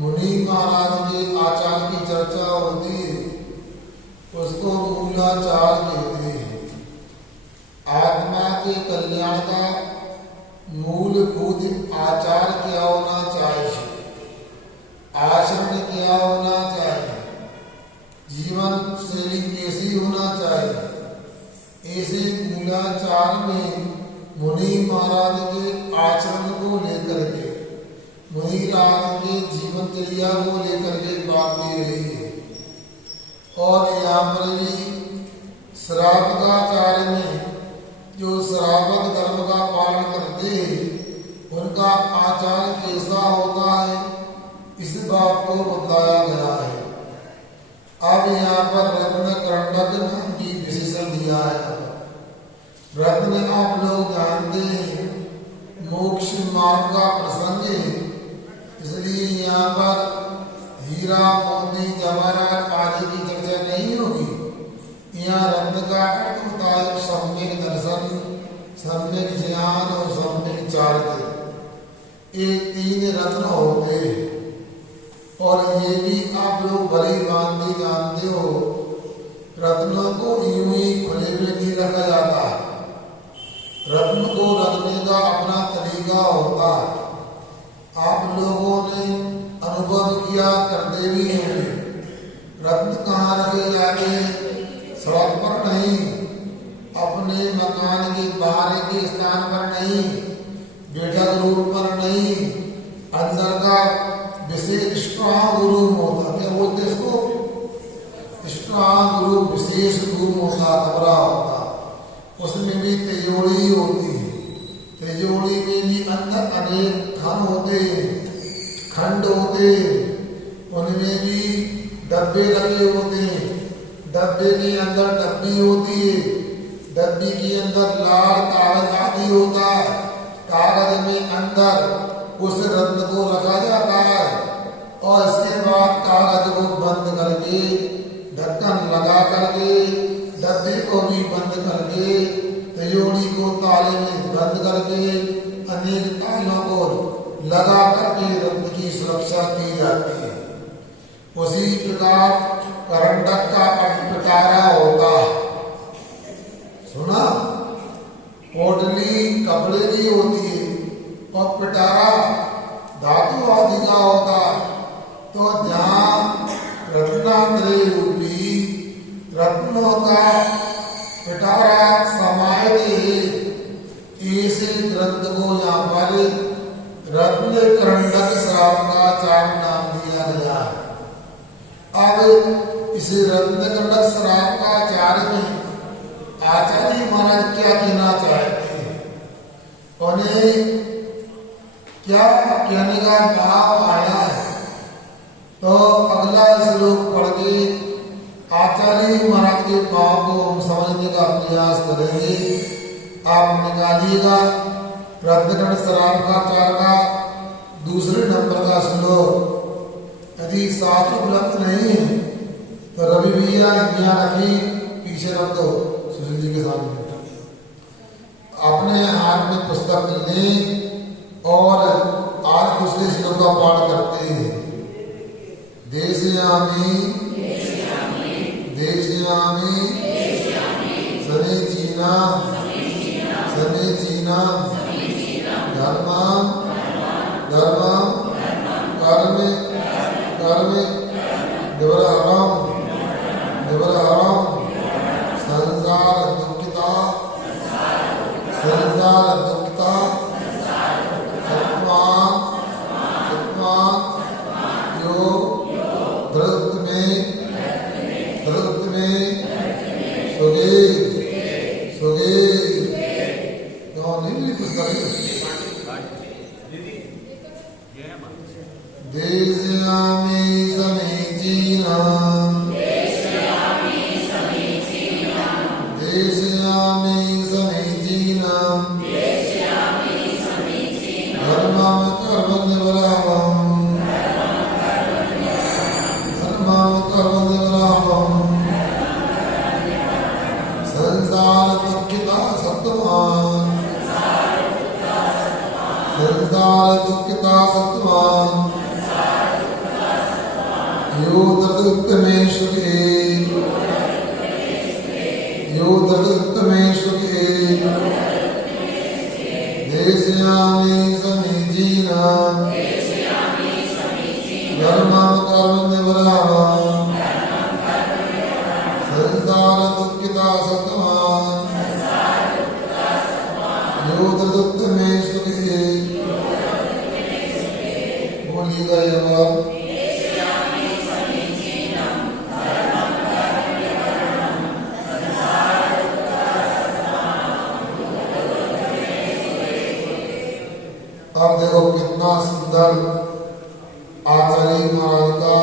मुनि महाराज के आचार की चर्चा होती है मूलाचार कहते हैं। आत्मा के कल्याण का मूलभूत आचार क्या होना चाहिए, आचरण क्या होना चाहिए, जीवन शैली कैसी होना चाहिए, ऐसे मूलाचार में मुनि महाराज के आचरण को लेकर के, मुनि राज के जीवनचर्या को लेकर के बात दे रही है। और यहाँ पर भी श्रावकाचार्य में जो श्रावक धर्म का पालन करते हैं उनका आचार कैसा होता है, इस बात को बताया गया है। अब यहाँ पर रत्न करंडक नाम की विशेषण दिया है। रत्न आप लोग जानते हैं मोक्ष मार्ग का प्रसंग है, इसलिए यहाँ पर हीरा मोती जवाहरात आदि की चर्चा नहीं होगी। यहाँ रत्न का अर्थ होता है सम्यक दर्शन, सम्यक ज्ञान और सम्यक चारित्र। ये तीन रत्न होते हैं। और ये भी आप लोग भली भांति जानते हो, रत्नों को यूं ही खुले में नहीं रखा जाता। रत्न को रखने का अपना तरीका होता है। आप लोगों ने अनुभव किया, करते भी हैं। रत्न कहाँ रखे जाते हैं? सड़क पर नहीं, अपने मकान के बाहर के स्थान पर नहीं, बैठक रूम पर नहीं, अंदर का विशेष स्ट्रांग रूम होता, क्या बोलते इसको? स्ट्रांग रूम, विशेष रूम होता, कमरा होता, उसमें भी तिजोरी होती है। तिजोरी में भी अंदर अनेक खंड होते हैं, खंड होते हैं, उनमें भी डब्बे लगे होते हैं। डब्बे के अंदर डब्बी होती है, डब्बी के अंदर लाल कागज आदि होता है। कागज में अंदर उस रत्न को रखा जाता है और इसके बाद कागज को बंद करके, ढक्कन लगा करके, डब्बे को भी बंद करके, तिजोरी को ताले में बंद करके, अनेक तालों को लगा करके रत्न की सुरक्षा की जाती है। उसी प्रकार करंडक का पिटारा होता है। सुना? पोटली कपड़े की होती है और पिटारा धातु आदि का होता है। तो जहाँ रत्नांतरे रूपी रत्नों का पिटारा समाये है, ऐसे ग्रंथ को यहाँ पर रत्न करंडक श्रावकाचार नाम दिया गया है। अब इस रत्न करंडक श्रावकाचार में आचार्य महाराज क्या कहना चाहते हैं, उन्हें क्या कहने का भाव आया है, तो अगला श्लोक पढ़ के आचार्य महाराज के भाव को हम समझने का प्रयास करेंगे। आप निकालिएगा रत्नखंड श्रावकाचार का दूसरे नंबर का श्लोक। यदि शास्त्र उपलब्ध नहीं है तो रवि भैया यहाँ रखी, पीछे रख दो सुशील जी के सामने। अपने हाथ में पुस्तक लें और आज दूसरे श्लोक का पाठ करते हैं। देशयामि देशयामि समीचीना समीचीना धर्मं धर्मं कर्म कर्म निवरहरं निवरहरं संसार दुःखिता संसार दुःखिता सत्वान सत्वान यो धृत में सुगे सुगे नहीं देशयामि समीचीनम् देशयामि समीचीनम् धर्मं कर्म निवरामम् धर्मं कर्म निवरामम् संसार दुःखिता सत्वान् संसार दुःखिता सत्वान् यो तदुत्तमे सुखे यो तदुत्तमे सुखे देशयामि समीचीनाम् धर्मं कर्म निवरामम् संसार दुःखिता सतमान् यो तदुत्तमे सुखे। बोलिएगा ये बात। अब देखो कितना सुंदर आचार्य महाराज का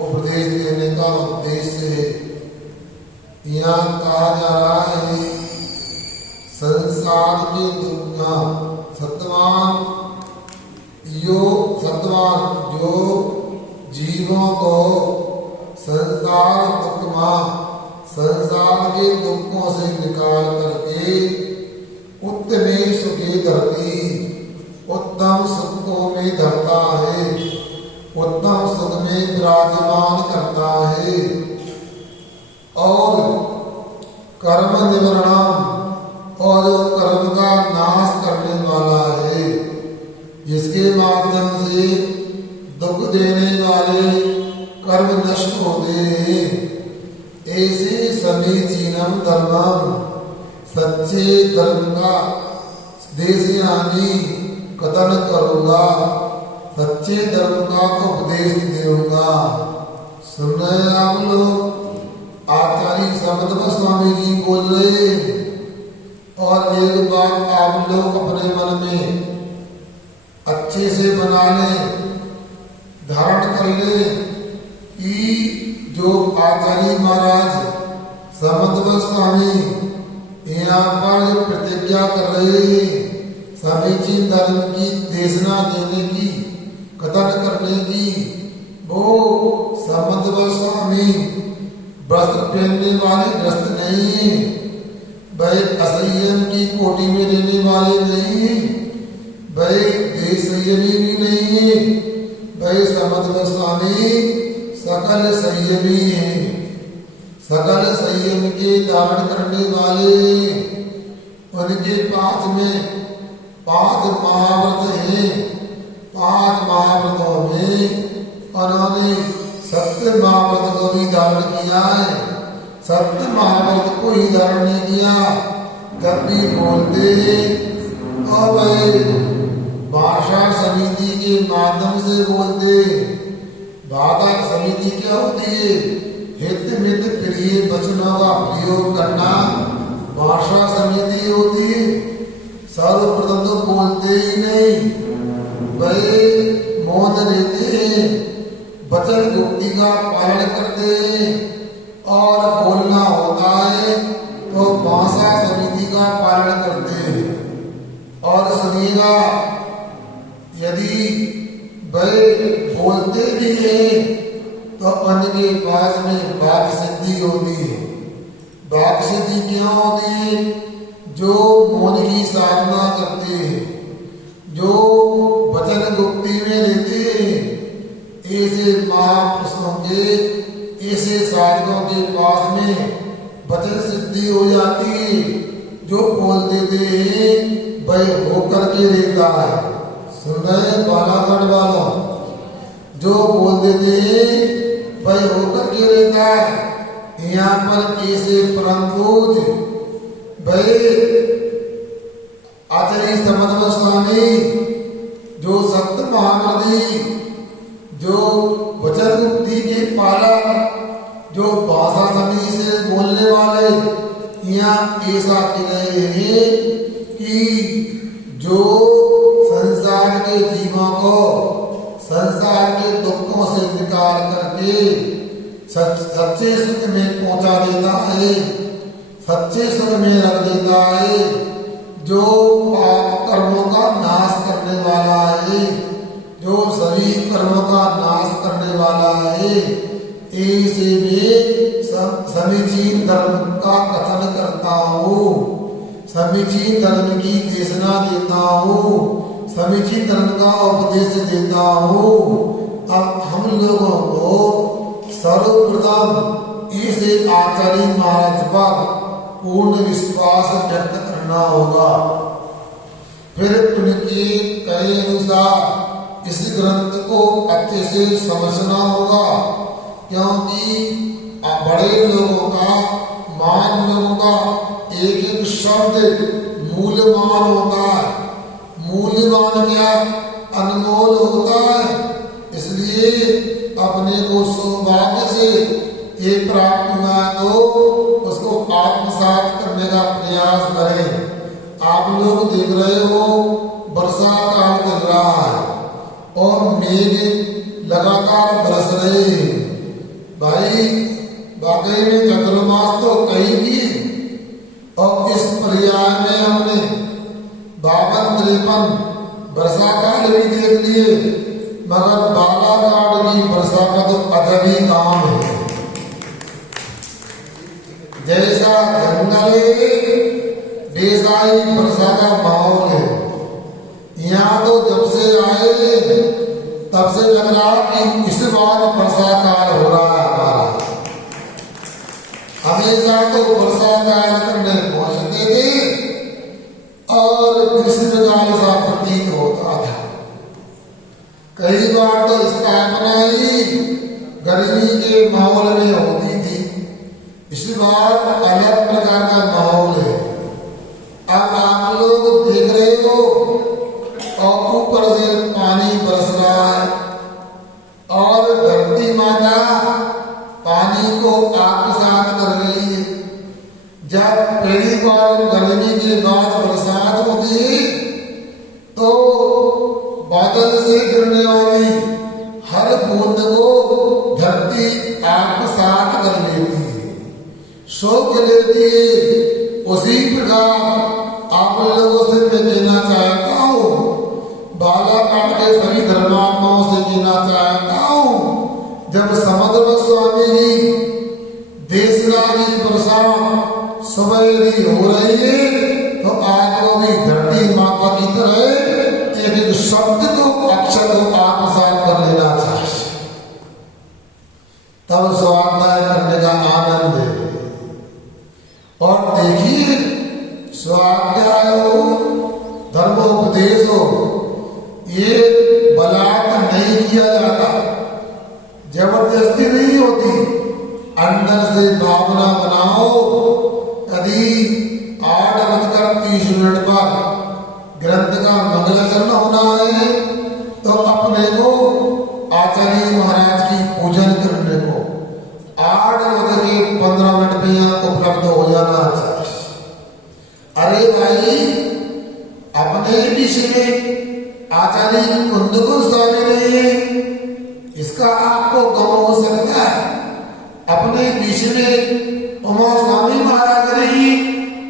उपदेश देने का उद्देश्य है। यहाँ कहा जा रहा है संसार के दुख सत्वान जो जीवों को संसार के दुखों से निकाल करके उत्तमे सुखी धरती उत्तम सुखों में धरता है, उत्तम सुख में विराजमान करता है। और कर्म निवरणम और जो कर्म का नाश करने वाला है, जिसके माध्यम से दुख देने वाले कर्म नष्ट होते हैं, ऐसे समीचीनम धर्मम सच्चे धर्म का देशयामी कथन करूंगा, सच्चे धर्म का उपदेश दूंगा। सुन रहे आप लोग, आचार्य समद गोस्वामी जी बोल रहे। और एक बात आप लोग अपने मन में अच्छे से बना लें, धारण कर लें कि जो आचार्य महाराज समद गोस्वामी यहाँ पर जो प्रतिज्ञा कर रहे हैं समीचीन धर्म की देशना देने की, कथन करने की, वो समद गोस्वामी वस्त्र पहनने वाले ग्रस्त नहीं है, वह असंयम की कोटि में रहने वाले नहीं है, वह देशयमी भी नहीं है, वह समद गोस्वामी सकल संयमी है, सकल संयम के धारण करने वाले। उनके पांच महाव्रत हैं। 5 महाव्रतों में उन्होंने सत्य महाव्रत को भी धारण किया है। सत्य महाव्रत को ही धारण नहीं किया, जब भी बोलते और वह भाषा समिति के माध्यम से बोलते। भाषा समिति क्या होती है? हित मित प्रिय वचनों का प्रयोग करना भाषा समिति होती है। सर्वप्रथम तो बोलते ही नहीं, वह मौन रहते हैं, वचन गुप्ती का पालन करते हैं, और बोलना होता है तो भाषा समिति का पालन करते हैं। और सुनिएगा, यदि वह बोलते भी हैं तो उनके पास में वाक सिद्धि होती है। वाक सिद्धि क्या होती है? जो मौन की साधना करते हैं, जो वचन गुप्ती में रहते हैं, ऐसे महापुरुषों के, ऐसे साधकों के पास में वचन सिद्धि हो जाती है। जो बोल देते हैं वह होकर के रहता है। सुन रहे बालाघाट वालों, जो बोल देते हैं वह होकर के रहता है। यहाँ पर कैसे परम पूज्य भाई आचार्य समद गोस्वामी, जो सत्य महामती, जो वचन गुप्ती के पालक, जो भाषा समिति से बोलने वाले, यहाँ ऐसा कह रहे हैं कि जो संसार के जीवों को संसार के दुखों से निकाल करके सच्चे सुख में पहुंचा देता है, सच्चे सुख में रख देता है, जो पाप कर्मों का नाश करने वाला है, जो सभी कर्मों का नाश करने वाला है, ऐसे में समीचीन धर्म का कथन करता हूँ, समीचीन धर्म की देशना देता हूँ, समीचीन धर्म का उपदेश देता हूँ। अब हम लोगों को सर्वप्रथम इसे आचार्य महाराज पर पूर्ण विश्वास व्यक्त करना होगा। फिर उनके कहे अनुसार इस ग्रंथ को अच्छे से समझना होगा, क्योंकि बड़े लोगों का, मान लोगों का एक एक शब्द मूल्यवान होता है। मूल्यवान क्या? अनमोल होता है। इसलिए अपने को सौभाग्य से ये प्राप्त हुआ तो उसको आत्मसात करने का प्रयास करें। आप लोग देख रहे हो वर्षा काल चल रहा है और मेघ लगातार बरस रहे हैं। भाई वाकई में चतुर्मास तो कहीं भी, और इस पर्याय में हमने 52-53 वर्षा काल भी देख लिए, मगर बालाघाट की वर्षा का तो अजब ही काम है। जैसा जंगल है वैसा ही वर्षा का माहौल है। यहाँ तो जब से आए तब से लग रहा कि इस बार वर्षा काल हो रहा है हमारा। हमेशा तो वर्षा काल करने पहुंचते थे और ग्रीष्मकाल सा प्रतीत होता था। कई बार तो इसका अपना ही गर्मी के माहौल में होती थी। इस बार अलग प्रकार का माहौल है। अब आप लोग देख रहे हो और ऊपर से पानी बरस रहा है और धरती माता पानी को आत्मसात कर रही है। जब पहली बार गर्मी के बाद बरसात होती है तो बादल से गिरने वाली हर बूंद को धरती आत्मसात कर लेती है, सोख लेती है। उसी प्रकार आप लोगों से मैं कहना चाहता हूँ, बालाघाट के सभी धर्मात्माओं से कहना चाहता हूँ, जब समुद्र स्वामी की देशरानी बरसात सुबह यदि हो रही है तो आपको भी धरती माता की तरह एक एक शब्द को, अक्षर को आत्मसात कर लेना चाहिए। तब स्वाध्याय करने का आनंद है। और देखिए, स्वाध्याय हो, धर्मोपदेश हो, ये बलात् नहीं किया जाता, जबरदस्ती नहीं होती। अंदर से भावना बनाओ। यदि 8:30 पर ग्रंथ का मंगलाचरण होना है तो अपने को आचार्य महाराज की पूजन करने को 8:15 में यहाँ उपलब्ध हो जाना चाहिए। अरे भाई, अपने विषय में आचार्य कुंद गोस्वामी नहीं है, इसका आपको गौरव हो सकता है। अपने विषय में उमा स्वामी महाराज नहीं,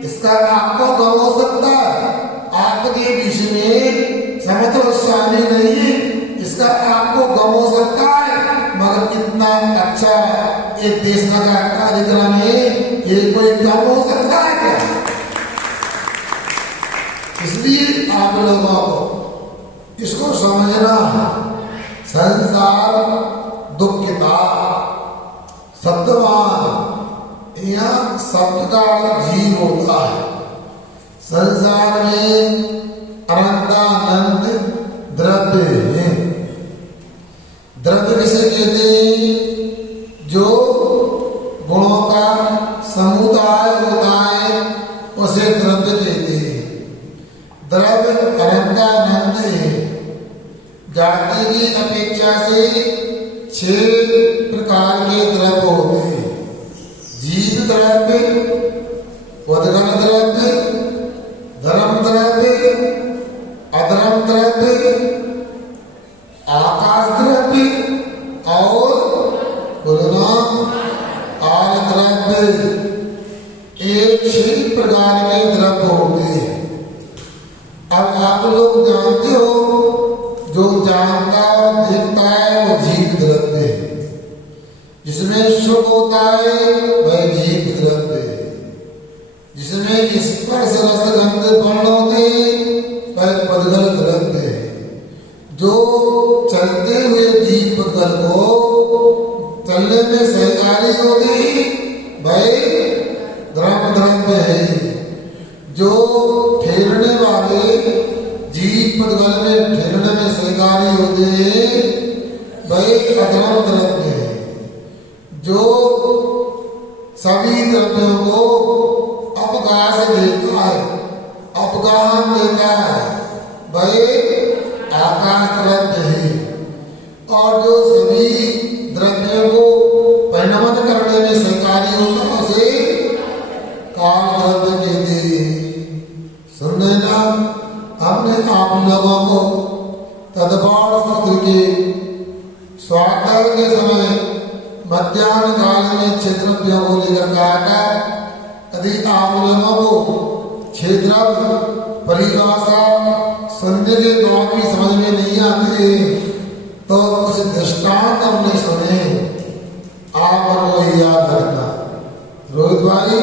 इसका आपको गौरव हो सकता है। आपके विषय में समर्थ स्वामी नहीं है, इसका आपको गौरव हो सकता है। मगर इतना अच्छा ये देश का कार्यक्रम है, ये कोई कम हो सकता है क्या? इसलिए आप लोगों को इसको समझना है। संसार दुखिता सत्यवान, यह शब्द का जीव होता है। संसार में अनंतानंत द्रव्य है। द्रव्य किसे कहते हैं? जो गुणों का समुदाय होता है उसे द्रव्य कहते हैं। द्रव्य अनंतानंद है। जाति की अपेक्षा से 6 प्रकार के द्रव्य होते हैं। जीव द्रव्य, उद्गम द्रव्य, धर्म द्रव्य, अधर्म द्रव्य, आकाश द्रव्य और आल द्रव्य। एक 6 प्रकार के द्रव्य होते हैं। अब आप लोग जानते हो, जो जानता और देखता है वो जीव द्रव्य है। जिसमें सुख होता है वह जीव द्रव्य है। जिसमें स्पर्श रस गंध वर्ण होते हैं वह पदगल द्रव्य है। जो चलते हुए जीव पदगल को चलने में सहकारी सहकारी होगी भाई द्रव्य द्रव्य है। जो ठहरने वाले जीव पदगल में ठहरने में सहकारी होते हैं भाई अधर्म द्रव्य है। जो सभी द्रव्यों को अपगाह से देता है, अपगाहन देता है भाई आकाश द्रव्य है। और जो सभी द्रव्यों को परिणमन करने में सहकारी होता है उसे काल द्रव्य कहते हैं। सुनने ना हमने आप लोगों को तदबार सूत्र के स्वाध्याय के समय मध्याह्न काल में क्षेत्रज्ञों को लेकर कहा था। यदि आप लोगों को क्षेत्र परिभाषा सुनने के बाद भी समझ में नहीं आती तो कुछ दृष्टांत हमने सुने, आप और वो याद रखना। रोहित भाई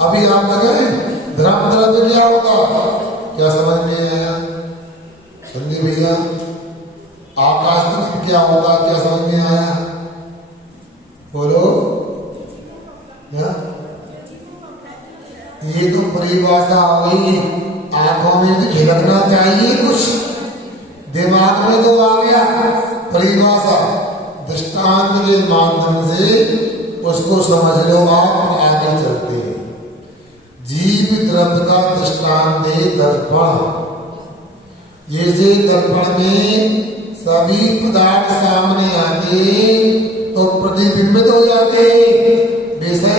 अभी आप लगे द्रव्य द्रव्य क्या होता, क्या समझ में आया? संदीप भैया आकाश द्रव्य क्या होता, क्या समझ में आया? बोलो क्या? ये तो परिभाषा हो गई, आंखों में तो झलकना चाहिए, कुछ दिमाग में तो आ गया परिभाषा। दृष्टांत के माध्यम से उसको समझ लो आप, आगे चलते हैं। जीव द्रव्य का दृष्टांत है दर्पण। जैसे दर्पण में सभी पदार्थ सामने आते तो प्रतिबिंबित हो जाते। वैसे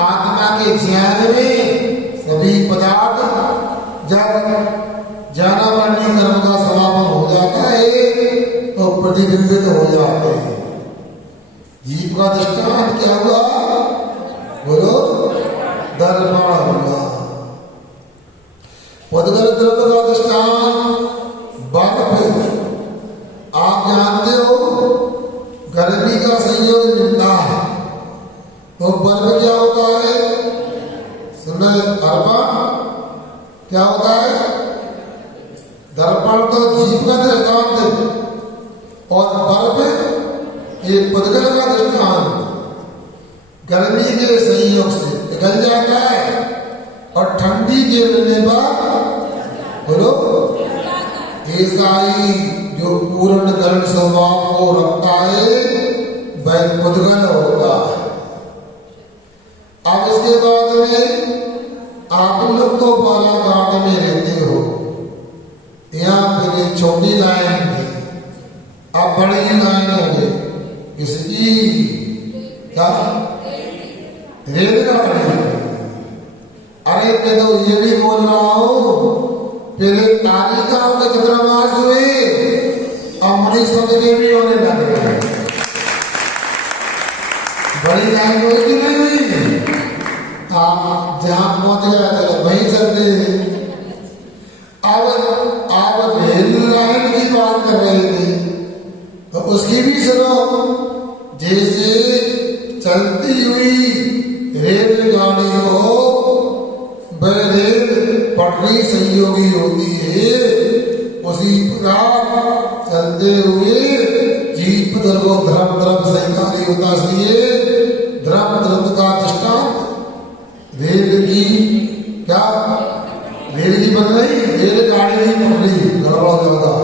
आत्मा के ज्ञान में सभी पदार्थ जब जाना मरने कर्म का समापन हो जाता है तो प्रतिबिंबित हो जाते हैं। जीव का दृष्टांत क्या हुआ? बोलो दर्पण हुआ। पदगल द्रव्य का दृष्टांत बर्फ। आप जानते हो गर्मी का संयोग मिलता है तो बर्फ क्या होता है? सुनो दर्पण क्या होता है? दर्पण तो जीव का दृष्टांत है और बर्फ एक पदगल का दृष्टांत। गर्मी के संयोग से पिघल जाता है और ठंडी के मिलने पर बोलो ऐसा ही जो पूर्ण गलन स्वभाव को रखता है वह पदगल होता है। अब इसके बाद में आप लोग तो बालाघाट में रहते हो, यहाँ पे छोटी लाइन थी, अब बड़ी लाइन हो गई। इसकी क्या रेलगाड़ी? अरे मैं तो ये भी बोल रहा हूँ पहले तालिकाओं के चतुर्मास हुए, अब मनीष के भी होने लगे। बड़ी लाइन हुई कि नहीं हुई? आप जहाँ पहुंच गया चलो वहीं चलते हैं। अब रेल लाइन की बात कर रहे थे तो उसकी भी सुनो। जैसे चलती हुई रेलगाड़ी को रेल पटरी सहयोगी होती है, उसी प्रकार चलते हुए जीव पदर को धर्म धर्म सहकारी होता। इसलिए धर्म धर्म का दृष्टांत रेल की क्या? रेल की बन रही रेलगाड़ी की पटरी गड़बड़ होगा।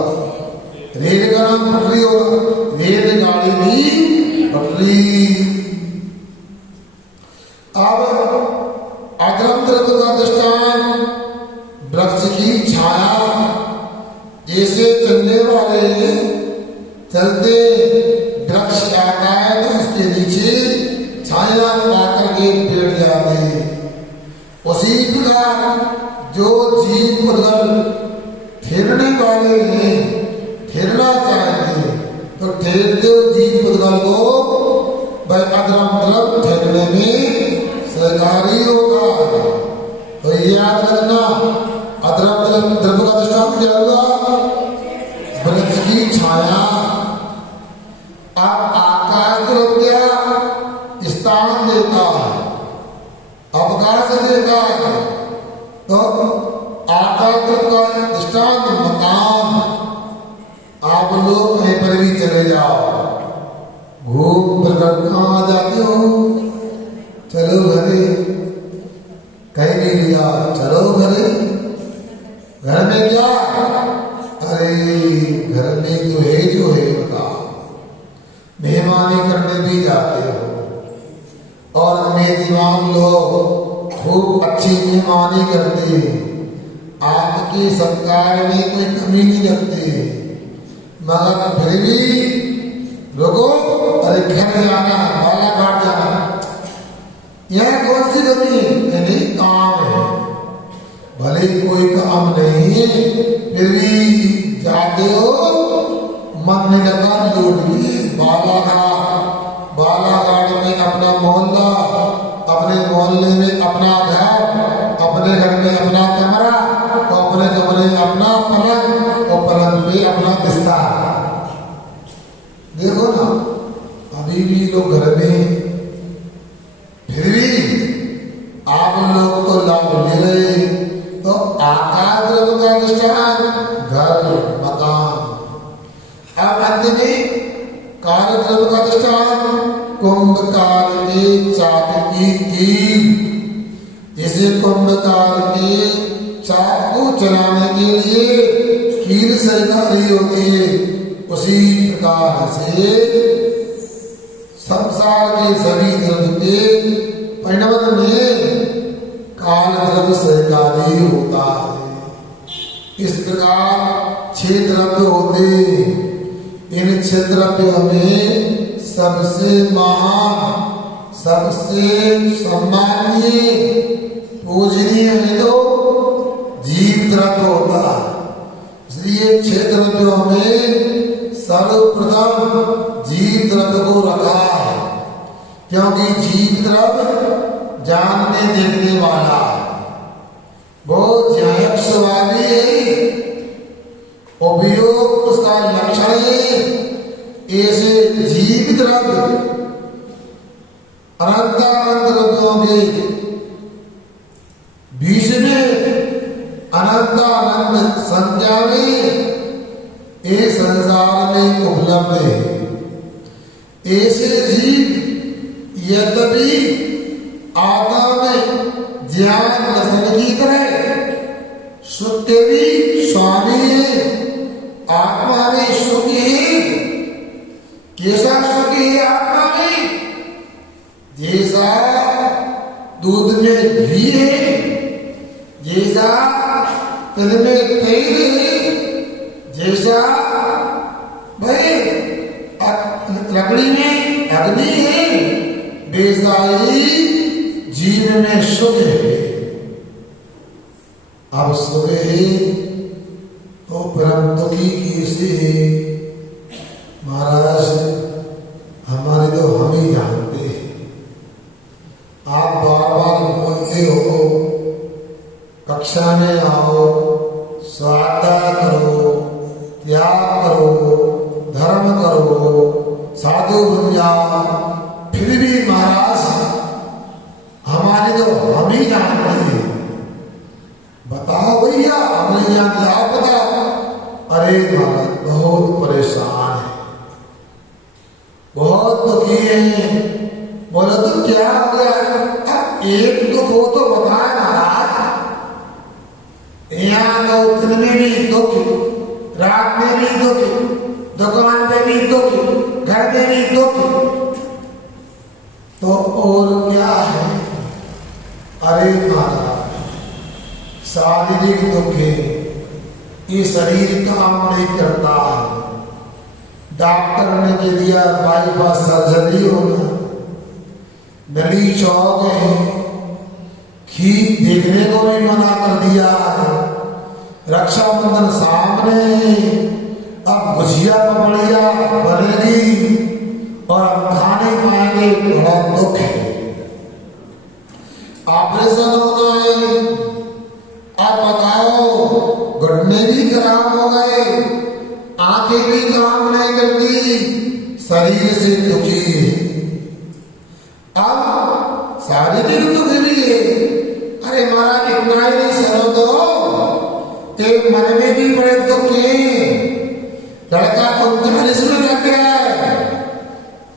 रेल का नाम पटरी होगा, रेलगाड़ी भी पटरी। अब अधर्म द्रव्य का दृष्टांत वृक्ष की छाया। जैसे चलने वाले चलते वृक्ष आता है तो उसके नीचे छाया पाकर के बैठ जाते हैं। उसी प्रकार जो जीव पदगल ठहरने वाले हैं, ठहरना चाहते हैं तो ठहरते हो जीव पदगल को वह अधर्म द्रव्य ठहरने में सहकारी होगा। तो याद रखना अधर्म द्रव्य का दृष्टांत क्या होगा? वृक्ष की छाया। अब आकाश द्रव्य स्थान देता है, अवकाश देता है, तो आकाश का दृष्टांत मकान। आप लोग कहीं पर भी चले जाओ, घूम फिर कर कहाँ जाते हो? चलो घरे। कहीं नहीं लिया, चलो घरे। घर में क्या? अरे घर में तो है जो है बता। मेहमानी करने भी जाते हो और मेजबान लोग खूब अच्छी मेहमानी करते हैं, आपके सत्कार में कोई कमी नहीं रखते, मगर फिर भी रुको, अरे घर जाना, बालाघाट जाना, यह कौन सी कमी है? नहीं, काम है। भले कोई काम नहीं है, फिर भी जाते हो, मन में लगा लूट की। बालाघाट में अपना मोहल्ला, अपने मोहल्ले में अपना घर, अपने घर में अपना कमरा, तो अपने कमरे में अपना पलंग और पलंग पे अपना बिस्तर। देखो ना, अभी भी लोग घर में, फिर भी आप लोग को लाभ ले रहे। तो आकार द्रव्य का दृष्टांत घर मकान। अब अंत में कार्य द्रव्य का दृष्टांत कुंभकार के चाक की कील। जैसे कुंभकार के चाक को चलाने के लिए कील सरकारी होती है, उसी प्रकार से संसार के सभी द्रव्य के परिणमन में काल द्रव्य सहकारी होता है। इस प्रकार 6 द्रव्य होते। इन 6 द्रव्यों में सबसे महान, सबसे सम्मानीय, पूजनीय है तो जीव द्रव्य होता है। इसलिए 6 द्रव्यों में सर्वप्रथम जीव द्रव्य को रखा है, क्योंकि जीव द्रव्य जानने देखने वाला है, वो ज्ञायक्षवादी है, उपयोग उसका लक्षण है। ऐसे जीव द्रव्य अनंतानंत द्रव्यों के बीच में अनंतानंत संख्या में इस संसार में उपलब्ध है। ऐसे जीव यद्यपि आत्मा में ज्ञान दर्शन की तरह सुख के भी स्वामी है, आत्मा में सुख है। कैसा सुख है आत्मा में? जैसा दूध में घी है, जैसा तिल में तेल है, जैसा भाई लकड़ी में अग्नि है, वैसा ही जीव में सुख है। अब सुख है तो परम दुखी कैसे है? महाराज हमारे तो हम ही जानते हैं। आप बार बार बोलते हो कक्षा में आओ, स्वाध्याय करो, त्याग करो, धर्म करो, साधु बन जाओ, फिर भी महाराज हमारे तो हम ही जानते हैं। बताओ भैया, हमें जानते, आप बताओ। अरे महाराज बहुत परेशान है, बहुत दुखी है। बोला तो क्या हो गया? अब एक दुख हो तो बताए महाराज। यहाँ तो दिन में भी दुख, रात में भी दुख, दुकान पे भी दुख, घर में भी दुख, तो और क्या है? अरे महाराज शारीरिक दुख है, ये शरीर काम नहीं करता है, डॉक्टर ने कह दिया बाईपास सर्जरी होना, नली चौक है, खींच देखने को भी मना कर दिया है, रक्षाबंधन सामने है, अब गुजिया बढ़िया बनेगी और अब खा नहीं पाएंगे, बड़ा दुख है। ऑपरेशन होना है, अब बताओ घुटने भी खराब हो गए, आंखें भी काम नहीं करती, शरीर से दुखी है। अब शारीरिक दुख भी है। अरे महाराज इतना ही नहीं सरो तो एक मन में भी बड़े दुख है। लड़का 39 में लग गया है,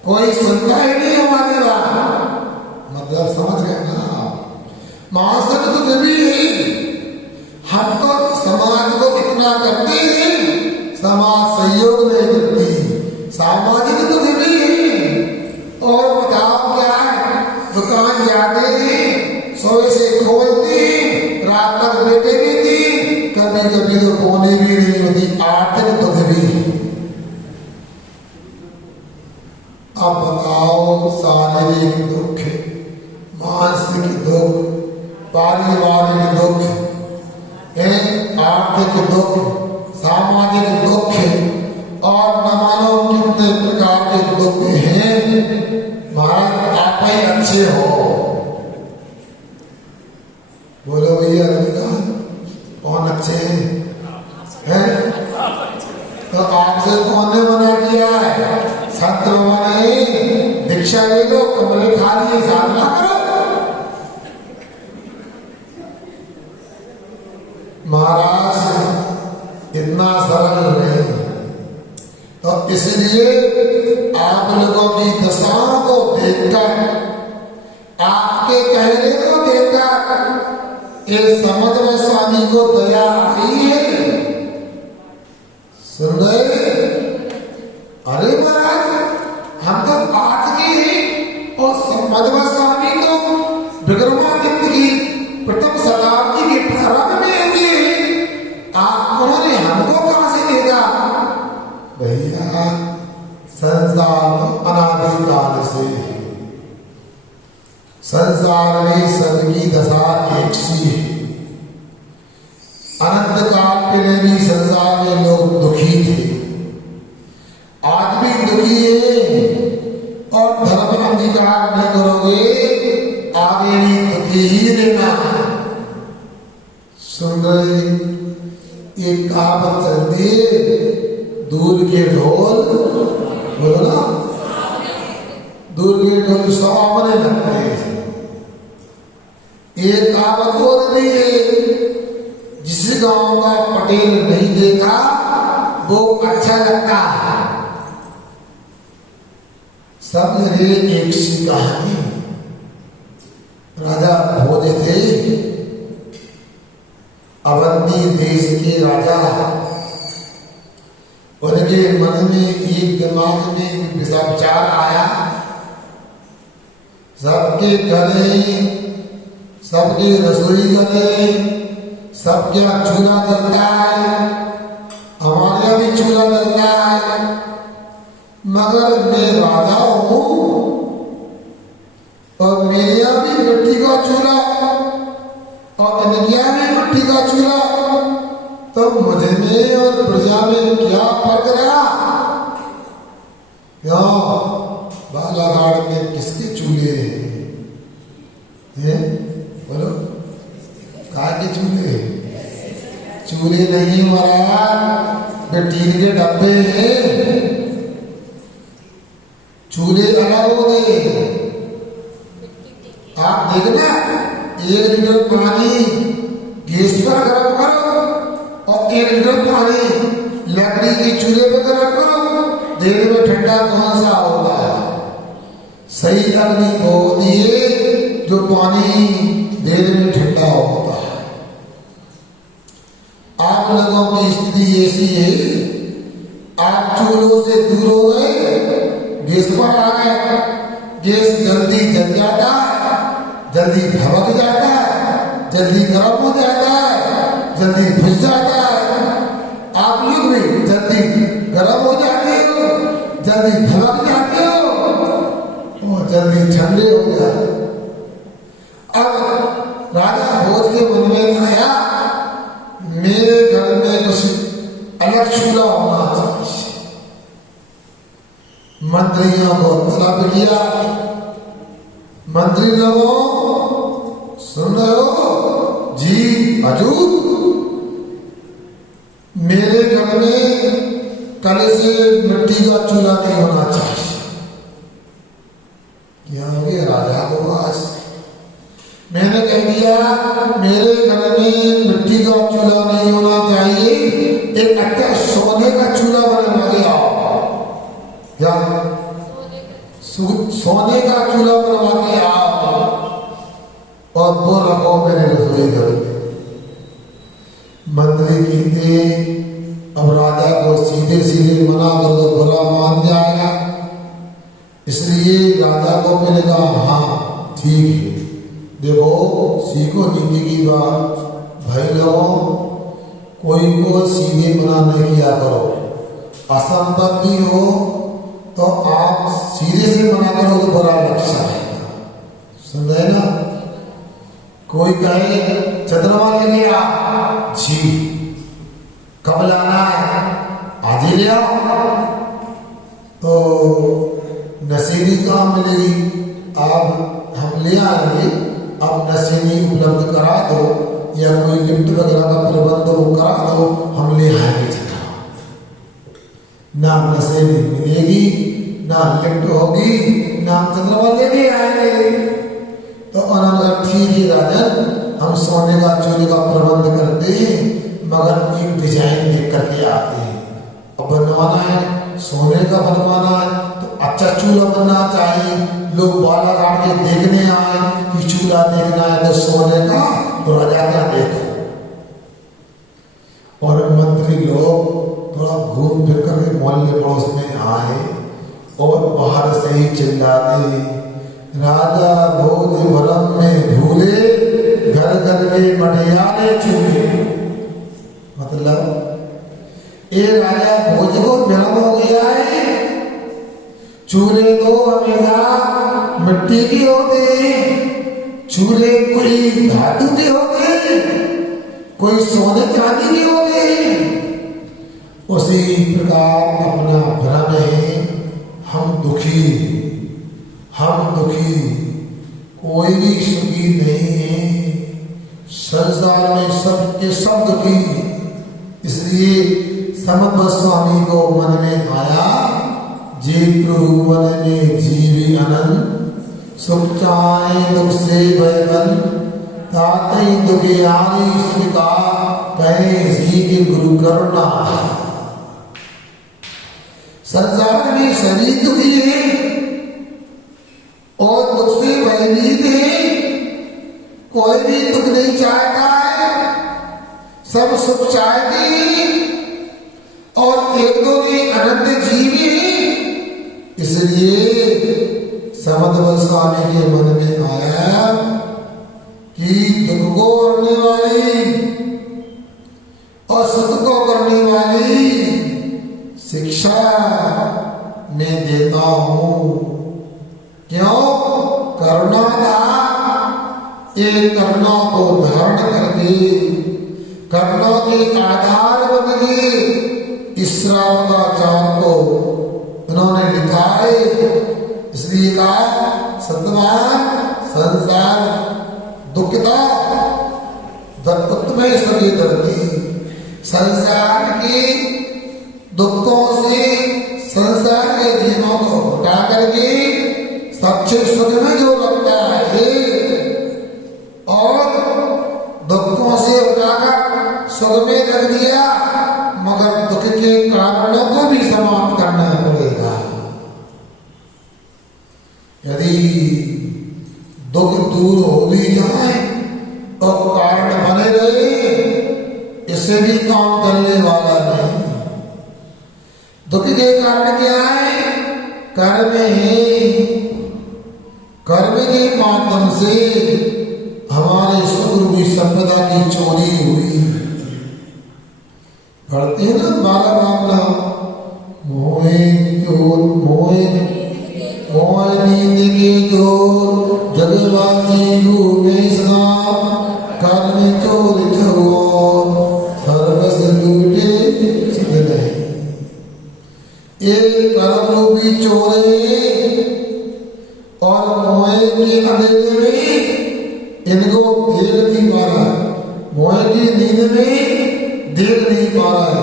कोई सुनता ही नहीं हमारी बात। मतलब समझ गए ना, महासंघ तो कभी नहीं, हम तो समाज को इतना करते हैं, समाज सहयोग नहीं करती, सामाजिक तो कभी नहीं। और बताओ क्या है, दुकान जाते हैं, सोए से खोलते हैं, रात तक बैठे रहती, कभी कभी तो कोने भी नहीं होती, आर्थिक पदवी। अब बताओ, शारीरिक दुख, मानसिक दुख, पारिवारिक दुख, आर्थिक दुख, सामाजिक दुख, और न मानो कितने प्रकार के दुख हैं। महाराज आप ही अच्छे हो। बोलो भैया रविकांत, कौन अच्छे हैं? तो आपसे कौन ने मना किया है? संत लोगों ने, दीक्षा ले लो, कमरे खाली, साधना करो। महाराज इतना सरल नहीं, तो इसलिए आप लोगों की दशाओं को देखकर, आपके कहने को देखकर ये समग्र स्वामी को दया आई है। सुन रहे? अरे महाराज, हम तो पाठ के हैं और समग्र स्वामी तो विक्रमादित्य की प्रथम शताब्दी के प्रारंभ में आप उन्होंने हमको कहां से देखा? भैया संसार अनादिकाल से, संसार में सबकी दशा एक सी है। अनंत काल पहले भी संसार में लोग दुखी थे, आज भी दुखी है, और धर्म अंगीकार नहीं करोगे, आगे भी दुखी ही रहना। सुन रहे? एक कहावत चलती है, दूर के ढोल, बोलो ना, दूर के ढोल सामने लगते हैं। एक कहावत बोलती है, जिस गांव का पटेल नहीं देखा वो अच्छा लगता है। सब जगह एक सी कहानी। राजा भोज थे, अवंती देश के राजा। उनके मन में एक दिमाग में विचार आया, सबके घरे, सबके रसोई घरे, सबके चूल्हा जलता है, हमारे यहाँ भी चूल्हा जलता है, मगर मैं राजा हूं और मेरे यहाँ भी मिट्टी का चूल्हा और इनके यहाँ भी मिट्टी का चूल्हा, तो मुझे में और प्रजा में क्या फर्क रहा? बालाघाट में किसके चूल्हे हैं? बोलो, कहा के चूल्हे? चूल्हे नहीं महाराज, वे टीन के डब्बे हैं। चूल्हे अलग हो गए। आप देखना, 1 लीटर पानी गैस पर गर्म करो और 1 लीटर पानी लकड़ी के चूल्हे पर गर्म करो, देर में ठंडा कौन सा होगा? सही अग्नि वो होती है जो पानी देर में ठंडा होता है। आप लोगों की स्थिति ऐसी है, आप चूल्हों से दूर हो गए, गैस पर आ गए, गैस जल्दी जल जाता है, जल्दी भड़क जाता है, जल्दी गर्म हो जाता है, जल्दी बुझ जाता है। आप लोग भी जल्दी गर्म हो जाते हो, जल्दी भड़क जाते हो और जल्दी ठंडे हो जाते। अब राजा भोज के मन में आया, मेरे घर में कुछ अलग चूल्हा होना चाहिए। मंत्रियों को तलब किया, मंत्री लोगों सुन रहे हो जी? हजूर, मेरे घर में कल से मिट्टी का चूल्हा नहीं होना चाहिए। क्या हो गया राजा को? आज मैंने कह दिया मेरे घर में मिट्टी का चूल्हा नहीं होना चाहिए, एक अच्छा सोने का चूल्हा बना गया। क्या सोने का चूल्हा बनवा के आओ और वो रखो मेरे रसोई घर में। मंत्री कहते अब राजा को सीधे सीधे मना कर दो, बुरा मान जाएगा। इसलिए राजा को मैंने कहा हाँ ठीक है, देखो सीखो नीति की बात। भाई लोगों, कोई को सीधे मना नहीं किया करो। असंभव भी हो तो आप सीधे से मना करो तो बुरा लक्ष्य आएगा, समझे ना। कोई कहे चंद्रमा ले लिया जी, कब लाना है, आज ही ले आओ, तो नशीली कहाँ मिलेगी। आप हम ले आएंगे, अब नशीली उपलब्ध करा दो या कोई लिफ्ट वगैरह का प्रबंध वो करा दो, हम ले आएंगे। ना नशीली मिलेगी, ना लिफ्ट होगी, ना चंद्रमा ले भी आएंगे। तो उन्होंने ठीक है राजन, हम सोने का चूल्हे का प्रबंध करते हैं, मगर एक डिजाइन देख करके आते हैं। अब बनवाना है, सोने का बनवाना है तो अच्छा चूल्हा बनना चाहिए। लोग बालाघाट के देखने आए कि चूल्हा देखना है तो सोने का, तो राजा का देखो। और मंत्री लोग थोड़ा घूम फिर करके मोहल्ले पड़ोस में आए और बाहर से ही चिल्लाते, राजा भोज भरम में भूले, घर घर में मटियाले चूल्हे। मतलब ये राजा भोज को भ्रम हो गया है। चूल्हे तो हमेशा मिट्टी के होते हैं, चूल्हे कोई धातु के होते हैं, कोई सोने चांदी के होते हैं। उसी प्रकार अपना भ्रम है, हम दुखी, हम दुखी, कोई भी सुखी नहीं है। संसार में सबके सब दुखी। इसलिए समर्थ स्वामी को मन में आया, जे प्रभुवन में जीवी अनंत, सुख चाहे दुख से भयबन, ताकि दुखे आनी स्वीकार, कहे जी के गुरु करुणा। संसार में सभी दुखी है और दुख से भयभीत है। कोई भी दुख नहीं चाहता है, सब सुख चाहते हैं और एक दो भी अनंत जीव है। इसलिए समर्थ स्वामी के मन में आया कि दुख को करने वाली और सुख को करने वाली शिक्षा मैं देता हूं। क्यों? करुणा था, ये करुणा को धारण करके करुणा के आधार बन गए। इस श्रावकाचार्य को उन्होंने लिखा है, इसलिए कहा सत्यवान संसार दुखता दत्तमय सभी दर्दी। संसार के दुखों से संसार के जीवों को हटा करके सच्चे सुख में जो लगता है और दुखों से हटाकर सुख में लग दिया, मगर दुख के कारणों को भी समाप्त करना पड़ेगा। यदि दुख दूर हो भी जाए तो कारण बने रहे, इससे भी काम करने वाला नहीं। दुख के कारण क्या है? कर्म है। कर्म के माध्यम से हमारे सुख रूपी संपदा की चोरी हुई। पढ़ते हैं ना बाला राम नाम, मोहे चोर मोहे नींद के चोर जगवासी घूमे स्नाम, कर्म चोर चोर सर्वस लूटे सिद्ध नहीं। ये कर्म रूपी चोर और मोहे के अंधेरे में इनको देख नहीं पा रहा है, मोहे की नींद में देख नहीं पा रहा है।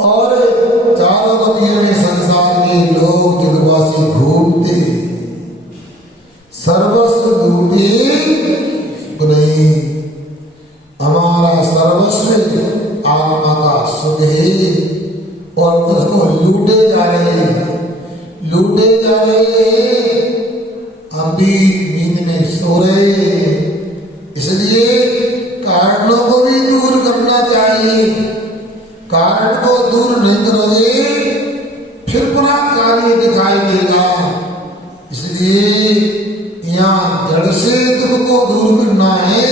और चारों दुनिया में संसार के लोग जगवासी घूमते, सर्वस्व लूटे नहीं। हमारा सर्वस्व आत्मा का सुख है और उसको लूटे जा रहे हैं, लूटे जा रहे हम भी नींद में सो रहे हैं, इसलिए कारणों को भी दूर करना चाहिए। कारण को दूर नहीं करोगे फिर पुनः कार्य दिखाई देगा। इसलिए यहाँ जड़ से दुख को दूर करना है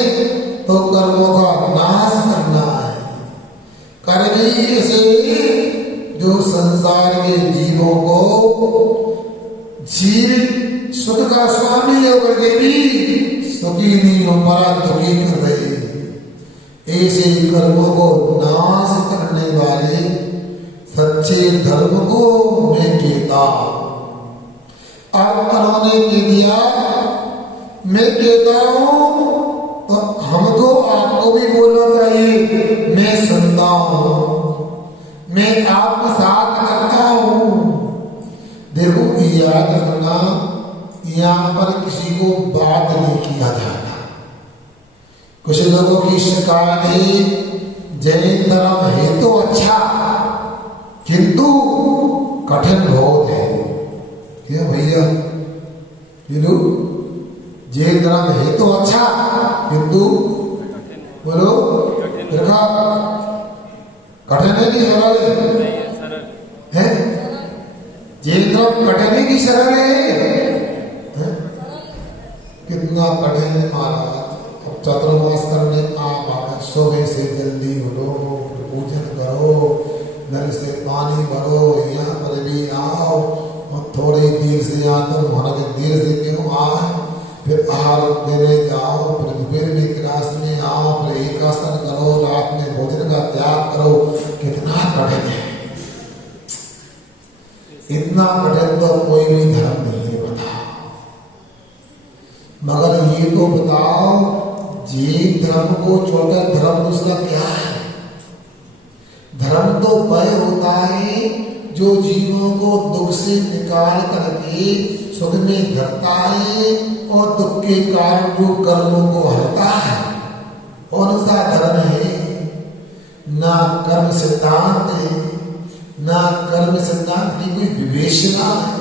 तो कर्मों का नाश करना है। कर्म से जो संसार के जीवों को जीव सुख का स्वामी होकर के भी सुखी नहीं हो पा, दुखी कर रहे। ऐसे कर्मों को नाश करने वाले सच्चे धर्म को मैं कहता। अब उन्होंने कह दिया, मैं कहता हूं तो हमको आपको भी बोलना चाहिए मैं सुनता हूं, मैं आपके साथ करता हूं। देखो याद रखना, यहां पर किसी को बात नहीं किया जाता। कुछ लोगों की शिकायत है जैन धर्म है तो अच्छा किंतु कठिन बहुत है। क्या भैया, जैन धर्म है तो अच्छा किंतु बोलो देखा कठिन है कि सरल है? जैन धर्म कठिन है कि सरल है? कितना कठिन है महाराज। अब चतुर्मास करने आप सुबह से जल्दी उठो, पूजन करो, नल से पानी भरो, यहाँ पर भी आओ और थोड़ी देर से आकर महाराज देर से क्यों आए, फिर आहार देने जाओ, फिर भी क्लास में आओ, फिर एक आसन करो, रात में भोजन का त्याग करो। कितना कठिन है। इतना कठिन तो कोई भी धर्म नहीं है, बताओ। मगर ये तो बताओ जैन धर्म को छोड़कर धर्म दूसरा क्या है? धर्म तो वह होता है जो जीवों को दुख से निकाल करके सुख में धरता है और दुख के कारण जो कर्मों को हरता है, कौन सा धर्म है? ना कर्म सिद्धांत है, ना कर्म सिद्धांत की कोई विवेचना है,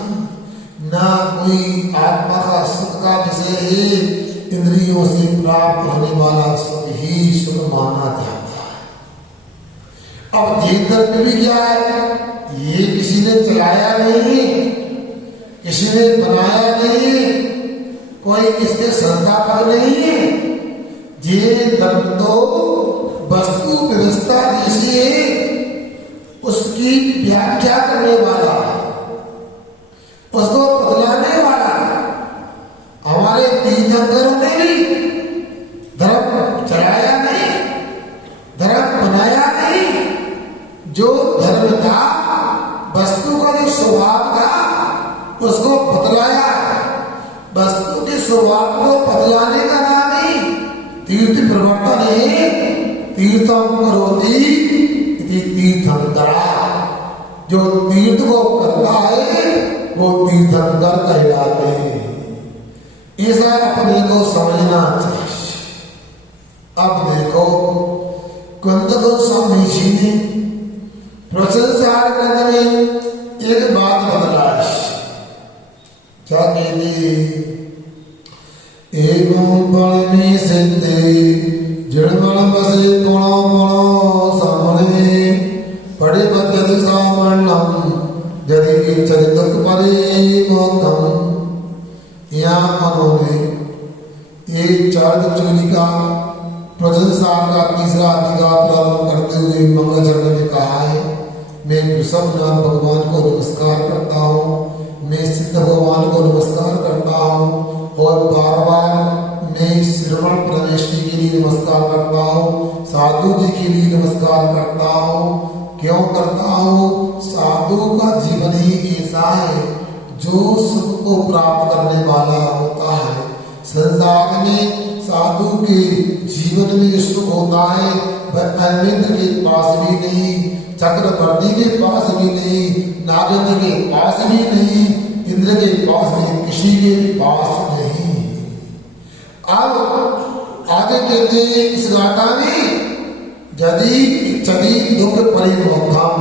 ना कोई आत्मा का सुख का विषय है। इंद्रियों से प्राप्त होने वाला सुख ही सुख माना जाता है। अब जैन धर्म भी क्या है? ये किसी ने चलाया नहीं है, किसी ने बनाया नहीं है, कोई इसके संस्थापक नहीं है। जैन धर्म तो वस्तु व्यवस्था जैसी है, उसकी व्याख्या करने वाला, उसको बदलाने वाला। हमारे तीर्थंकरों ने भी धर्म चलाया नहीं, धर्म बनाया नहीं। जो धर्म था, वस्तु का जो स्वभाव था, उसको बदलाया। वस्तु के स्वभाव को बदलाने का नाम ही तीर्थ प्रवर्तन है। तीर्थम करोति इति तीर्थंकरा। जो तीर्थ को करता है वो तीर्थंकर कहलाते हैं। ऐसा अपने को समझना चाहिए। अब देखो कुंद गोस्वामी जी ने प्रसंसार ग्रंथ में एक बात बदलाई। क्या कहते? एवं बल में सिद्धे जड़मण बसे कोणो कोणो सामने पड़े बद्ध सामण्णम यदि चरितक परे गौतम। यहाँ उन्होंने एक चार्द चोली का प्रसंसार का तीसरा अधिकार प्रारंभ करते हुए मंगलचरण में कहा है, मैं वृषभनाथ भगवान को नमस्कार करता हूँ, मैं सिद्ध भगवान को नमस्कार करता हूँ और बार बार मैं श्रवण प्रवेष्टि के लिए नमस्कार करता हूँ, साधु जी के लिए नमस्कार करता हूँ। क्यों करता हूँ? साधु का जीवन ही ऐसा है जो सुख को प्राप्त करने वाला होता है। संसार में साधु के जीवन में सुख होता है वह अरविंद के पास भी नहीं, चक्रवर्ती के पास भी नहीं, नागेंद्र के पास भी नहीं, इंद्र के पास भी, किसी के पास नहीं। अब आगे कहते हैं इस गाथा में, यदि इच्छति दुख परिवर्तन,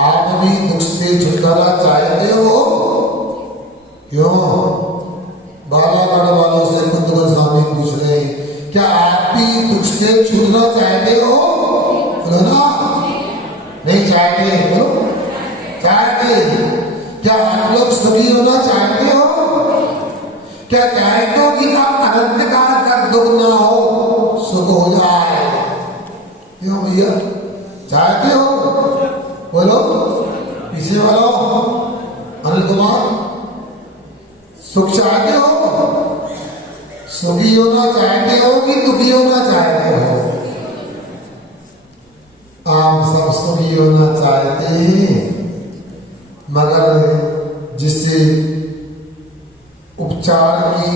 आप भी दुख से छुटकारा चाहते हो क्यों? बालागढ़ वालों से कुंदकर स्वामी पूछ रहे हैं, क्या आप भी दुख से छूटना चाहते हो? बोलो ना, नहीं चाहते? बोलो चाहते। क्या आप लोग सुखी होना चाहते हो? क्या चाहते हो कि आप अनंत काल तक दुख ना हो, सुख हो जाए? क्यों भैया चाहते हो? बोलो, पीछे वालों, अनिल कुमार, सुख चाहते हो? सुखी होना चाहते हो कि दुखी होना चाहते हो? आप सब सुखी होना चाहते हैं, मगर जिससे उपचार की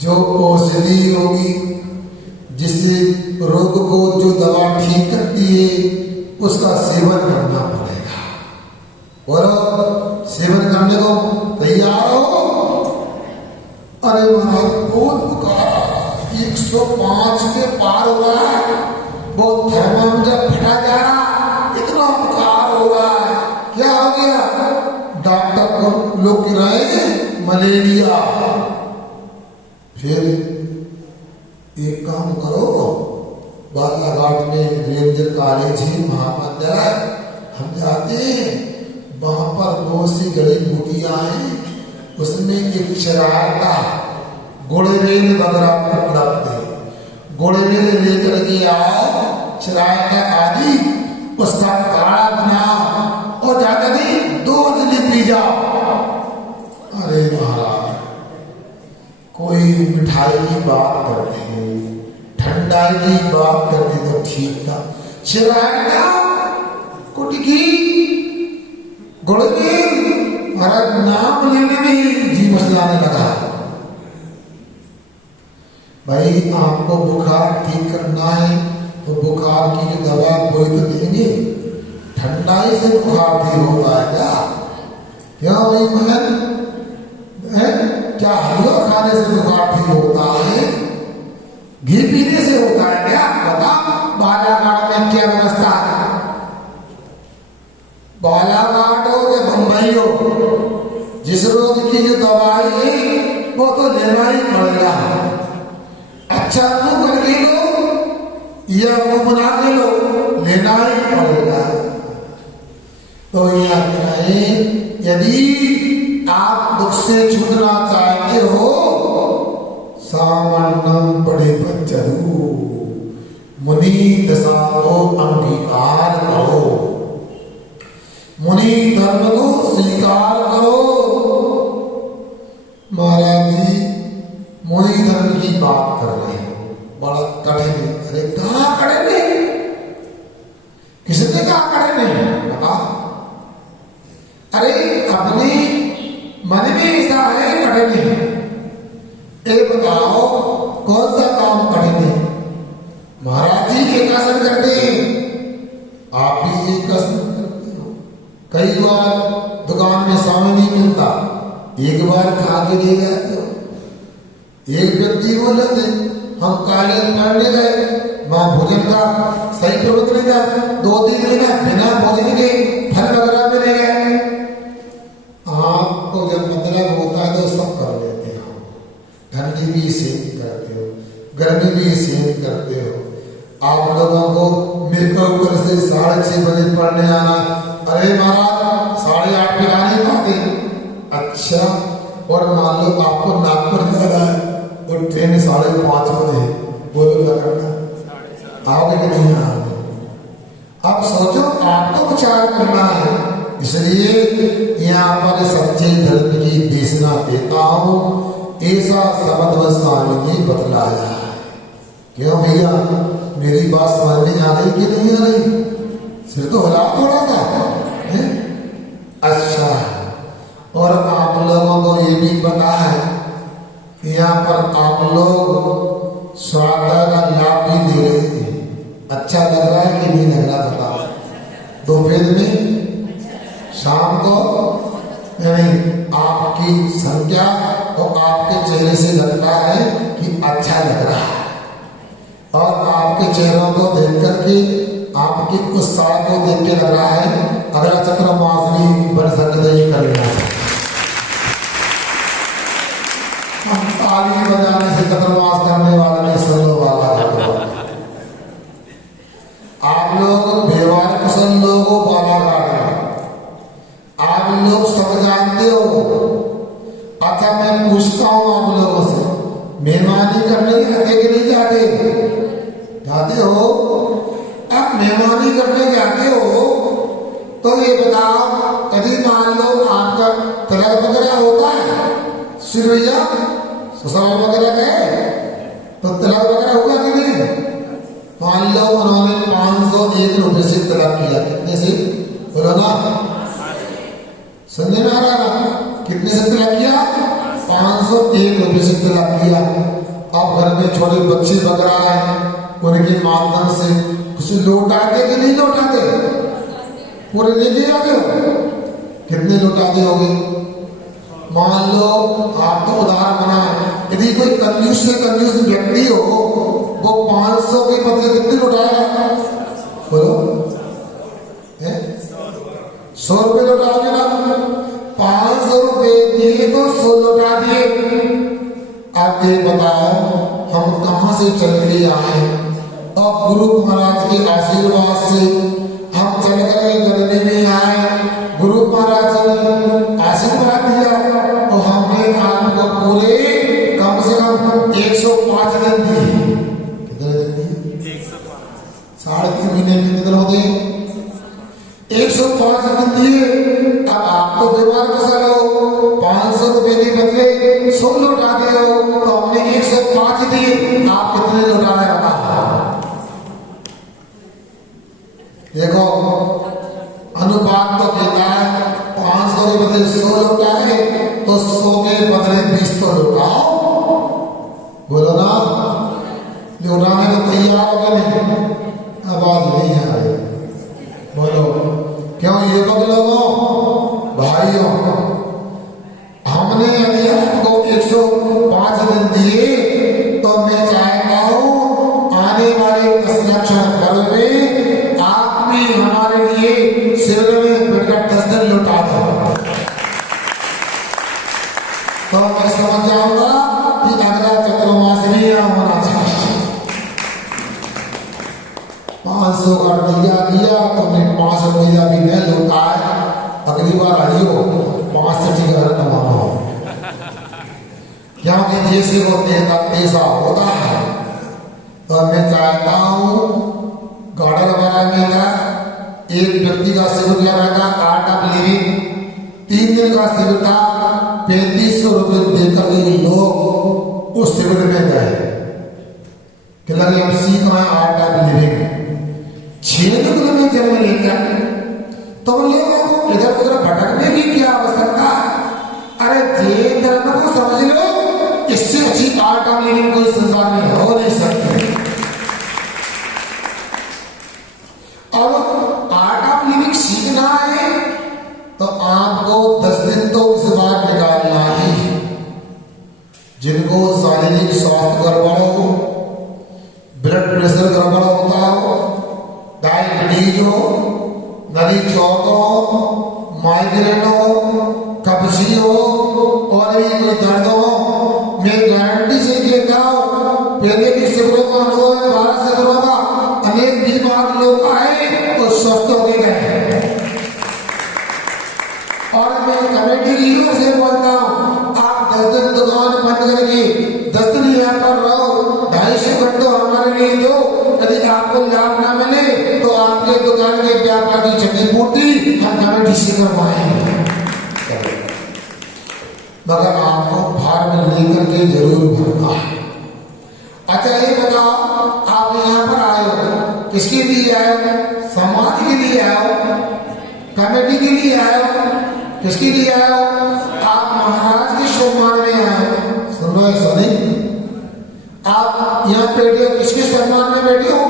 जो औषधि होगी, जिससे रोग को जो दवा ठीक करती है, उसका सेवन करना पड़ेगा। बोलो, सेवन करने को तैयार हो? अरे महाराज बहुत बुखार, 105 के पार हो रहा है, बहुत थर्मामीटर फटा जा रहा, इतना बुखार हो रहा है, क्या हो गया? डॉक्टर को लोग गिराए मलेरिया। फिर एक काम करो, बालाघाट में रेंजर कॉलेज है, महामंदिर है, हम जाते हैं, वहां पर बहुत सी जड़ी बूटियां हैं, उसमें एक शरारता गुड़रेल वगैरह उपलब्ध है, गुड़रेल लेकर के आओ, शरारता आदि उसका काढ़ा बनाओ और जाकर के 2 अंजलि पी जाओ। अरे महाराज, कोई मिठाई की बात करते हैं, ठंडाई की बात करते तो ठीक था, शरारता कुटकी गुड़रेल महाराज नाम लेने में जी मसलाने लगा। भाई आपको बुखार ठीक करना है तो बुखार की जो दवा कोई तो देंगे, ठंडाई से बुखार ठीक होता है क्या? क्या भाई बहन, क्या हलवा खाने से बुखार ठीक होता है? घी पीने से होता है क्या? बता, बालाघाट में क्या व्यवस्था है? बालाघाट हो या बंबई हो, जिस रोग की जो दवाई है वो तो लेना ही पड़ेगा। अच्छा मुंह करके लो या मुंह बना के लो, लेना ही पड़ेगा। तो याद रखें, यदि आप दुख से छूटना चाहते हो, सामान्यम पड़े बच्चरू, मुनि दशा को अंगीकार करो, मुनि धर्म को स्वीकार करो। महाराज जी मुनि धर्म की बात कर रहे हो, बड़ा कठिन है। अरे कहाँ कठिन है? किसने कहा कठिन है? बता। अरे अपने मन में ऐसा है कठिन है, ये बताओ कौन सा काम कठिन है? महाराज जी एक आसन करते हैं, आप भी एक आसन करते हो। कई बार दुकान में सामान नहीं मिलता, एक बार खा के दे जाते हो। एक व्यक्ति बोले थे, हम कॉलेज पढ़ने गए, वहां भोजन का सही प्रबंध नहीं था, 2 दिन बिना भोजन के फल वगैरह में रह गए। आपको जब मतलब होता है तो सब कर लेते हो, ठंडी भी सहन करते हो, गर्मी भी सहन करते हो। आप लोगों को मिर्कोपुर से 6:30 बजे पढ़ने आना, अरे महाराज 8:30 पे आ नहीं पाते। अच्छा, और मान लो आपको नागपुर जाना है और ट्रेन 5:30 बजे, बोलो क्या करना? आओगे कि नहीं आओगे? अब सोचो, आपको विचार करना है। इसलिए यहाँ पर सच्चे धर्म की देशना देता हूँ, ऐसा शब्द स्वामी ने बतलाया है। क्यों भैया, मेरी बात समझ में आ रही कि नहीं आ रही? सिर तो हिला थोड़ा सा है? अच्छा, और आप लोगों को ये भी पता है, यहाँ पर आप लोग स्वागत का लाभ भी दे रहे थे। अच्छा लग रहा है कि नहीं लग रहा? बताओ। दोपहर में, शाम को, नहीं, आपकी संख्या और आपके चेहरे से लगता है कि अच्छा लग रहा है, और आपके चेहरों को देख करके, आपके उत्साह को देख के लग रहा है अगला चक्र मास भी बन सकता है। ताली बजाने से चतुर्मास करने वाला नहीं, सुन लो बाबा। आप लोग व्यवहार पसंद लोगों बाला काट, आप लोग सब जानते हो। अच्छा मैं पूछता हूँ आप लोगों से, मेहमानी करने जाते कि नहीं जाते? जाते हो। अब मेहमानी करने जाते हो तो ये बताओ, कभी मान लो आपका तलाक वगैरह होता है, सिरैया ससुराल वगैरह गए तो तलाक वगैरह हुआ कि नहीं? मान लो उन्होंने 501 रुपए से तलाक किया, कितने से बोलो ना, समझे में आ रहा ना? कितने से तलाक किया? 501 रुपए से तलाक किया। अब घर में छोटे बच्चे वगैरह हैं, उनके माध्यम से कुछ लौटाते कि नहीं लौटाते? पूरे लेके आते हो, कितने लौटाते होगे? मान लो आप तो उधार बनाए, यदि कोई कंजूस से कंजूस व्यक्ति हो वो 500 के बदले कितने लौटाएगा? बोलो 100 रुपए लौटाओगे ना? 500 रुपए दिए तो 100 लौटा दिए। अब ये बताओ हम कहां से चल के आए? अब गुरु महाराज के आशीर्वाद से हम चल गए, गलने में आए, गुरु महाराज ने आशीर्वाद दिया तो हमने आपको पूरे कम से कम 105 दिन दिए। कितने दिन दिए? 3.5 महीने में कितने दिन हो गए? 105 दिन दिए। अब आपको व्यवहार कैसा हो, 500 रुपए के बदले 100 लौटा दिए हो, तो हमने 105 दिए, आप कितने लौटा रहे बता? देखो अनुपात तो कहता है 500 के बदले 100 लौटाए तो 100 के बदले 20 तो लौटाओ। बोलो ना, लौटाने को तैयार हो गए नहीं? आवाज नहीं आ रही, बोलो क्यों? युवक लोगों भाइयों, हमने यदि आपको 105 दिन दिए तो मैं चाहता हूं आने वाले 10 लक्षण पर्व में आप भी हमारे लिए सिर में बैठकर 10 दिन लौटा दो, तो मैं समझ जाऊंगा कि अगला चतुर्मास भी यहाँ होना चाहिए। 500 का दिया तुमने 5 रुपया भी नहीं लौटाया, अगली बार आइयो 65 का नवाना हो, क्योंकि जैसे वो देता ऐसा होता है। तो मैं चाहता हूं गार्डन वाला में था, एक व्यक्ति का शिविर लगा था, आर्ट ऑफ लिविंग 3 दिन का शिविर था, 3500 रुपए देकर के लोग उस शिविर में गए कि लगे हम सीख रहे हैं आर्ट ऑफ लिविंग। 6 दिन में जन्म लेकर तो लोगों को इधर उधर भटकने की क्या आवश्यकता है? अरे जैन धर्म को समझ लो, इससे अच्छी आर्ट ऑफ लिविंग कोई संसार में हो नहीं सकती। अब आर्ट ऑफ लिविंग सीखना है तो आपको 10 दिन तो इस बार निकालना ही। जिनको शारीरिक स्वास्थ्य गड़बड़ हो, ब्लड प्रेशर गड़बड़ होता हो, डायबिटीज हो, नली चौक हो, माइग्रेन हो, कब्जी हो और भी कोई दर्द हो, मैं गारंटी से कहता हूं पहले की शिविरों का अनुभव है, 12 शिविरों का, अनेक बीमार लोग आए तो स्वस्थ हो गए। और मैं कमेटी लीडर से बोलता हूं, आप 10 दिन दुकान बंद करके 10 दिन यहाँ पर रहो, 250 घंटे हमारे लिए दो, यदि आपको लाभ ना मिले तो आपके दुकान के व्यापार की क्षतिपूर्ति हम कमेटी से करवाएंगे, मगर आपको फार्म लेकर के जरूर भरना है। अच्छा ये बताओ, आप यहाँ पर आए हो, किसके लिए आए हो? समाज के लिए आए हो, कमेटी के लिए आए हो, किसके लिए आए हो? आप महाराज के सम्मान में आए हो। सुन रहे हो? सुनी? आप यहाँ बैठे हो, किसके सम्मान में बैठे हो?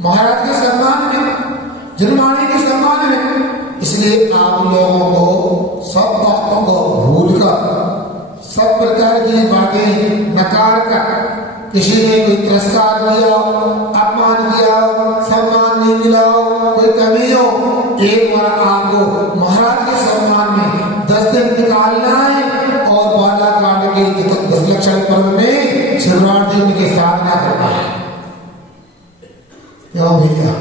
महाराज के सम्मान में, जनमानी के सम्मान में। इसलिए आप लोगों को सब बातों को भूलकर, सब प्रकार की बातें नकार कर, किसी ने कोई तिरस्कार किया, अपमान किया, सम्मान नहीं मिला, कोई कमी हो, एक बार आपको महाराज के सम्मान में 10 दिन निकालना है और बाला कांड के 10 कल पर्व में शिवरात्रि उनके साधना करना है। क्यों भैया,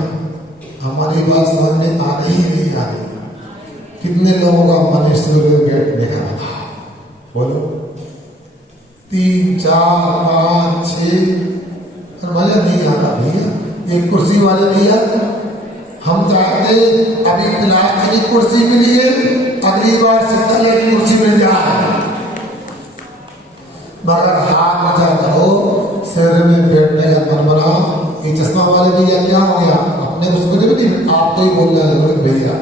हमारी बात समझ में आ रही नहीं आ रही? कितने लोगों का मन शिविर में बैठने का था? बोलो। 3, 4, 5, 6 मजा नहीं आता भैया। एक कुर्सी वाले भैया, हम चाहते अभी प्लास्टिक की कुर्सी मिली है, अगली बार सित्तल की कुर्सी मिल जाए, मगर हाथ ऊंचा करो, सिर में बैठने का मन बनाओ। ये चश्मा वाले भैया क्या हो गया? अपने उसको नहीं, आपको ही बोल रहे हैं भैया,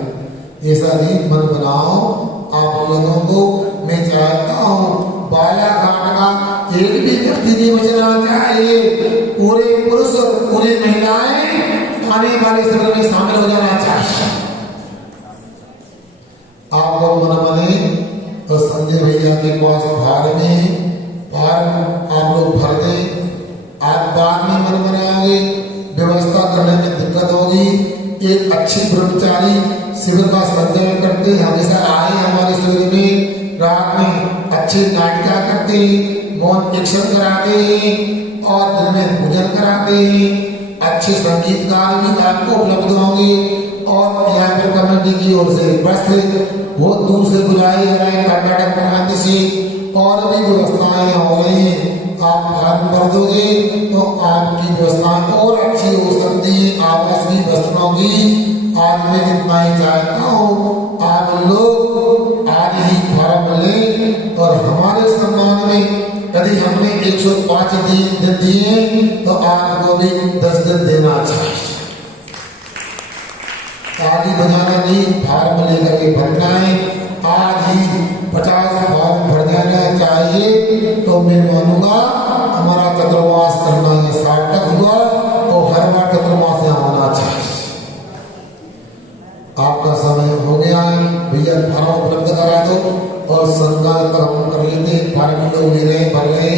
ऐसा नहीं मन बनाओ। आप लोगों को मैं चाहता हूँ बालाघाट का एक भी व्यक्ति नहीं बचना चाहिए। पूरे पुरुष और पूरे महिलाएं आने वाले समय में शामिल हो जाना चाहिए। आप लोग मन बने तो संजय भैया के पास भार में आप लोग भर दें। आज बाद में मन बनाओगे, व्यवस्था करने में दिक्कत होगी। एक अच्छी ब्रह्मचारी शिविर का संचालन करते, हमेशा आए हमारे शिविर में, रात में अच्छी नाटिका करते, मौन एक्शन कराते और दिन में पूजन कराते। अच्छे संगीतकार भी आपको उपलब्ध होंगे और यहाँ पर कमेटी की ओर से बस बहुत दूर से बुलाए जा रहे हैं, कर्नाटक बनाते से और भी व्यवस्थाएं हो रही हैं। आप फॉर्म भर दोगे तो आपकी व्यवस्थाएं और अच्छी हो सकती है, आवास भी वस्तुओं की। आज मैं इतना ही चाहता हूँ, आप लोग आज ही फॉर्म लें और हमारे सम्मान में यदि हमने 105 दिन दिए तो आपको भी 10 दिन देना चाहिए। ताली बजाना नहीं, फॉर्म लेकर के भरना है। आज ही 50 फॉर्म भर जाना चाहिए तो मैं मानूंगा हमारा चतुर्मास करना यह सार्थक हुआ और हर बार चतुर्मास यहाँ होना चाहिए। आपका समय हो गया है भैया, फॉर्म उपलब्ध करा दो और संकल्प हम कर लेते। फॉर्म लोग ले रहे भर रहे